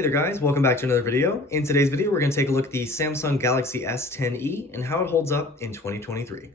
Hey there guys, welcome back to another video. In today's video, we're going to take a look at the Samsung Galaxy S10e and how it holds up in 2023.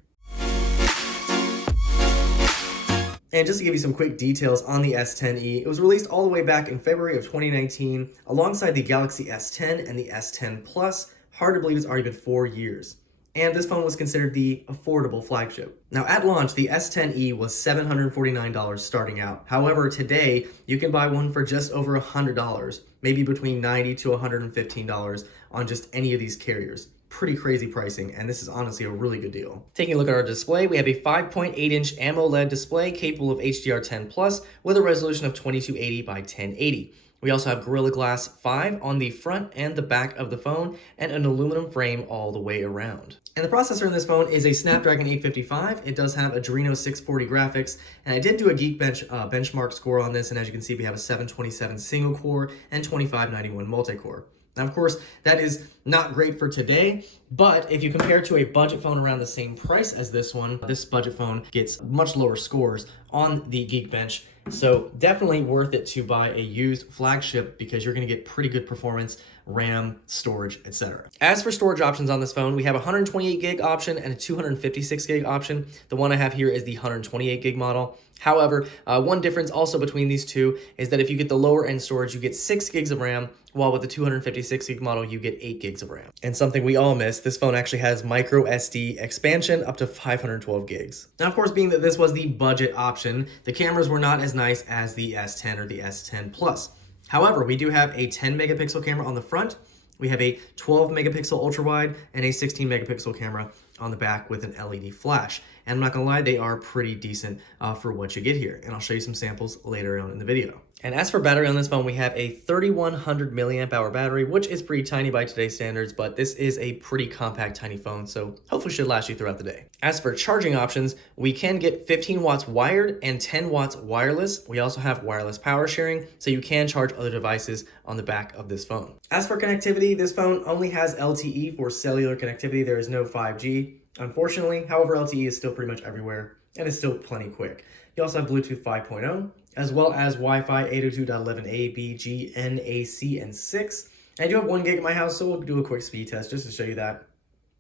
And just to give you some quick details on the S10e, it was released all the way back in February of 2019 alongside the Galaxy S10 and the S10 Plus. Hard to believe it's already been 4 years. And this phone was considered the affordable flagship. Now at launch, the S10e was $749 starting out. However, today, you can buy one for just over $100, maybe between $90 to $115 on just any of these carriers. Pretty crazy pricing, and this is honestly a really good deal. Taking a look at our display, we have a 5.8-inch AMOLED display capable of HDR10 Plus with a resolution of 2280 by 1080. We also have Gorilla Glass 5 on the front and the back of the phone and an aluminum frame all the way around. And the processor in this phone is a Snapdragon 855. It does have Adreno 640 graphics, and I did do a Geekbench benchmark score on this, and as you can see, we have a 727 single core and 2591 multi-core. Now, of course, that is not great for today, but if you compare to a budget phone around the same price as this one, this budget phone gets much lower scores on the Geekbench. So definitely worth it to buy a used flagship because you're going to get pretty good performance, RAM, storage, etc. As for storage options on this phone, we have a 128 gig option and a 256 gig option. The one I have here is the 128 gig model. However, one difference also between these two is that if you get the lower end storage, you get 6 gigs of RAM, while with the 256 gig model, you get 8 gigs of RAM. And something we all miss, this phone actually has micro SD expansion up to 512 gigs. Now, of course, being that this was the budget option, the cameras were not as nice as the S10 or the S10 Plus. However, we do have a 10 megapixel camera on the front. We have a 12 megapixel ultra wide and a 16 megapixel camera on the back with an LED flash. And I'm not gonna lie, they are pretty decent for what you get here. And I'll show you some samples later on in the video. And as for battery on this phone, we have a 3100 milliamp hour battery, which is pretty tiny by today's standards, but this is a pretty compact, tiny phone, so hopefully should last you throughout the day. As for charging options, we can get 15 watts wired and 10 watts wireless. We also have wireless power sharing, so you can charge other devices on the back of this phone. As for connectivity, this phone only has LTE for cellular connectivity. There is no 5G, unfortunately. However, LTE is still pretty much everywhere, and it's still plenty quick. You also have Bluetooth 5.0, as well as Wi-Fi 802.11a, b, g, n, a, c, and 6. And I do have 1 gig at my house, so we'll do a quick speed test just to show you that.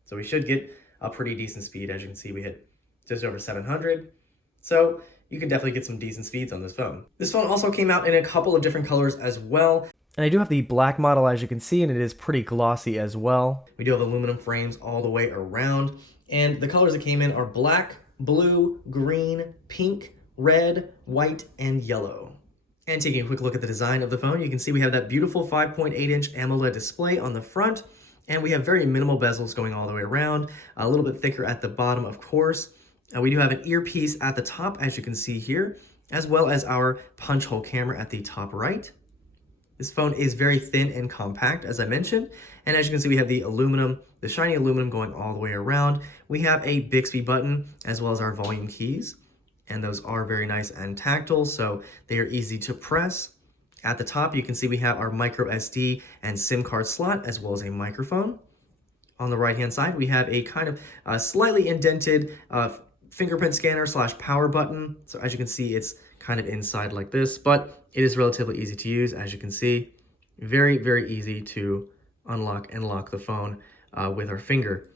So we should get a pretty decent speed. As you can see, we hit just over 700. So you can definitely get some decent speeds on this phone. This phone also came out in a couple of different colors as well. And I do have the black model, as you can see, and it is pretty glossy as well. We do have aluminum frames all the way around. And the colors that came in are black, blue, green, pink, red, white, and yellow. And taking a quick look at the design of the phone, you can see we have that beautiful 5.8-inch AMOLED display on the front, and we have very minimal bezels going all the way around, a little bit thicker at the bottom, of course. We do have an earpiece at the top, as you can see here, as well as our punch hole camera at the top right. This phone is very thin and compact, as I mentioned, and as you can see, we have the aluminum, the shiny aluminum going all the way around. We have a Bixby button, as well as our volume keys. And those are very nice and tactile, so they are easy to press. At the top, you can see we have our micro SD and SIM card slot, as well as a microphone. On the right-hand side, we have a kind of slightly indented fingerprint scanner / power button. So as you can see, it's kind of inside like this, but it is relatively easy to use. As you can see, very, very easy to unlock and lock the phone with our finger.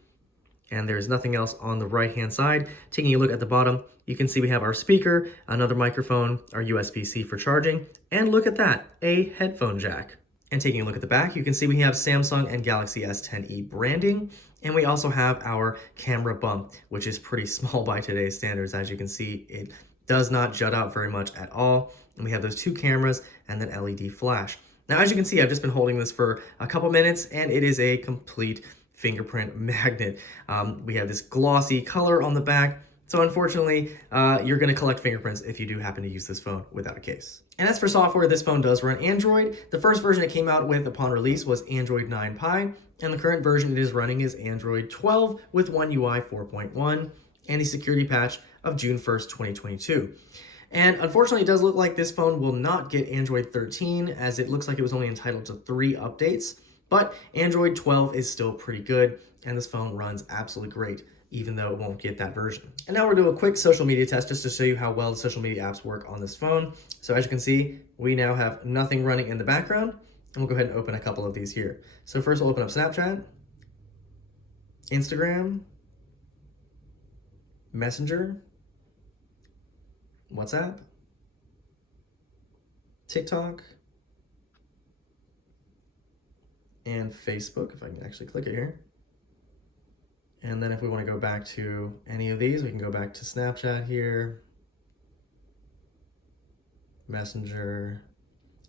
And there's nothing else on the right-hand side. Taking a look at the bottom, you can see we have our speaker, another microphone, our USB-C for charging, and look at that, a headphone jack. And taking a look at the back, you can see we have Samsung and Galaxy S10e branding, and we also have our camera bump, which is pretty small by today's standards. As you can see, it does not jut out very much at all. And we have those 2 cameras and then LED flash. Now, as you can see, I've just been holding this for a couple minutes, and it is a complete fingerprint magnet. We have this glossy color on the back. So unfortunately, you're gonna collect fingerprints if you do happen to use this phone without a case. And as for software, this phone does run Android. The first version it came out with upon release was Android 9 Pie, and the current version it is running is Android 12 with One UI 4.1 and the security patch of June 1st, 2022. And unfortunately, it does look like this phone will not get Android 13, as it looks like it was only entitled to 3 updates, but Android 12 is still pretty good, and this phone runs absolutely great, even though it won't get that version. And now we're doing a quick social media test just to show you how well the social media apps work on this phone. So as you can see, we now have nothing running in the background, we'll go ahead and open a couple of these here. So first we'll open up Snapchat, Instagram, Messenger, WhatsApp, TikTok, and Facebook, if I can actually click it here. And then if we want to go back to any of these, we can go back to Snapchat here, Messenger.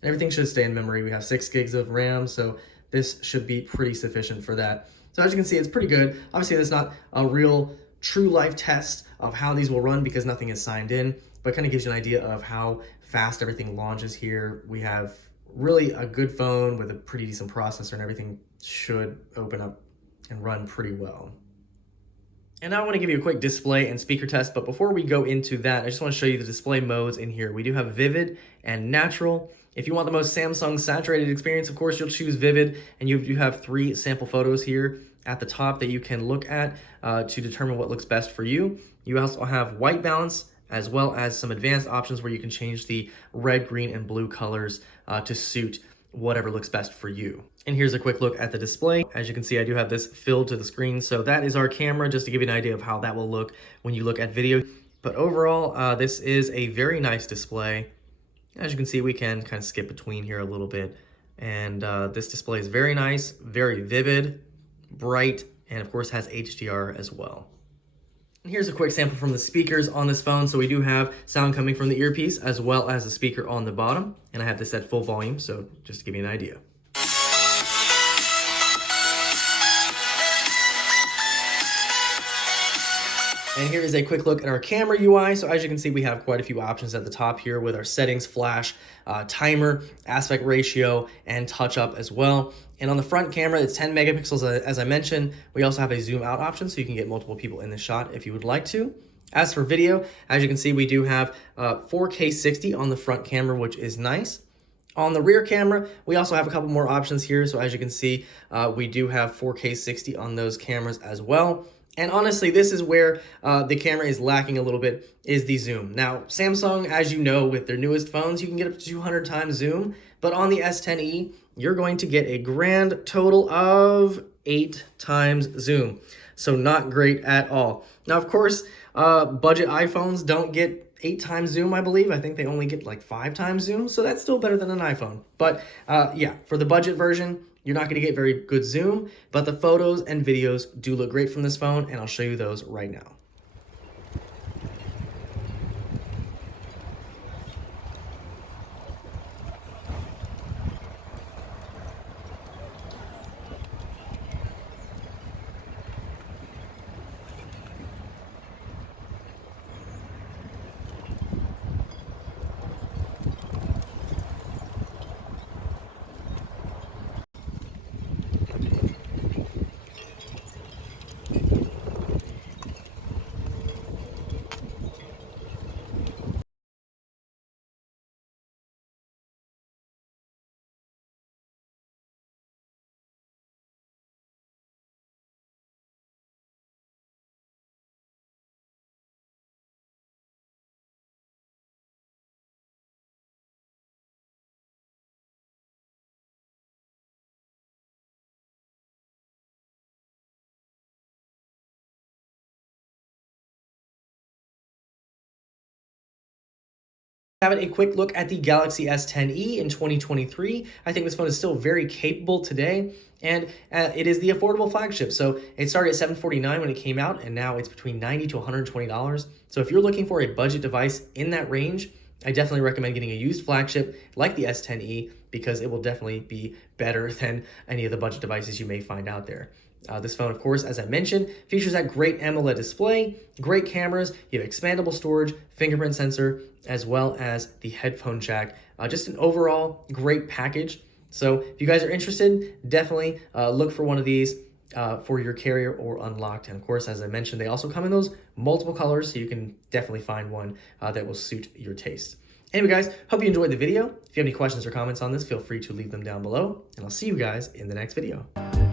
Everything should stay in memory. We have 6 gigs of RAM, so this should be pretty sufficient for that. So as you can see, it's pretty good. Obviously, it's not a real true life test of how these will run because nothing is signed in, but kind of gives you an idea of how fast everything launches here. We have really a good phone with a pretty decent processor, and everything should open up and run pretty well. And now I want to give you a quick display and speaker test, but before we go into that, I just want to show you the display modes in here. We do have Vivid and Natural. If you want the most Samsung saturated experience, of course, you'll choose Vivid, and you do have 3 sample photos here at the top that you can look at to determine what looks best for you. You also have white balance, as well as some advanced options where you can change the red, green, and blue colors to suit whatever looks best for you. And here's a quick look at the display. As you can see, I do have this filled to the screen. So that is our camera, just to give you an idea of how that will look when you look at video. But overall, this is a very nice display. As you can see, we can kind of skip between here a little bit. And this display is very nice, very vivid, bright, and of course has HDR as well. And here's a quick sample from the speakers on this phone. So we do have sound coming from the earpiece as well as the speaker on the bottom. And I have this at full volume, so just to give you an idea. And here is a quick look at our camera UI. So as you can see, we have quite a few options at the top here with our settings, flash, timer, aspect ratio, and touch up as well. And on the front camera, it's 10 megapixels, as I mentioned. We also have a zoom out option, so you can get multiple people in the shot if you would like to. As for video, as you can see, we do have 4K 60 on the front camera, which is nice. On the rear camera, we also have a couple more options here. So as you can see, we do have 4K 60 on those cameras as well. And honestly, this is where the camera is lacking a little bit, is the zoom. Now, Samsung, as you know, with their newest phones, you can get up to 200 times zoom, but on the S10e, you're going to get a grand total of 8 times zoom. So not great at all. Now, of course, budget iPhones don't get 8 times zoom, I believe. I think they only get like 5 times zoom, so that's still better than an iPhone. But yeah, for the budget version, you're not going to get very good zoom, but the photos and videos do look great from this phone, and I'll show you those right now. Having a quick look at the Galaxy S10e in 2023. I think this phone is still very capable today, and it is the affordable flagship. So it started at $749 when it came out, and now it's between $90 to $120. So if you're looking for a budget device in that range, I definitely recommend getting a used flagship like the S10e because it will definitely be better than any of the budget devices you may find out there. This phone, of course, as I mentioned, features that great AMOLED display, great cameras, you have expandable storage, fingerprint sensor, as well as the headphone jack. Just an overall great package. So if you guys are interested, definitely look for one of these for your carrier or unlocked. And of course, as I mentioned, they also come in those multiple colors, so you can definitely find one that will suit your taste. Anyway, guys, hope you enjoyed the video. If you have any questions or comments on this, feel free to leave them down below, and I'll see you guys in the next video.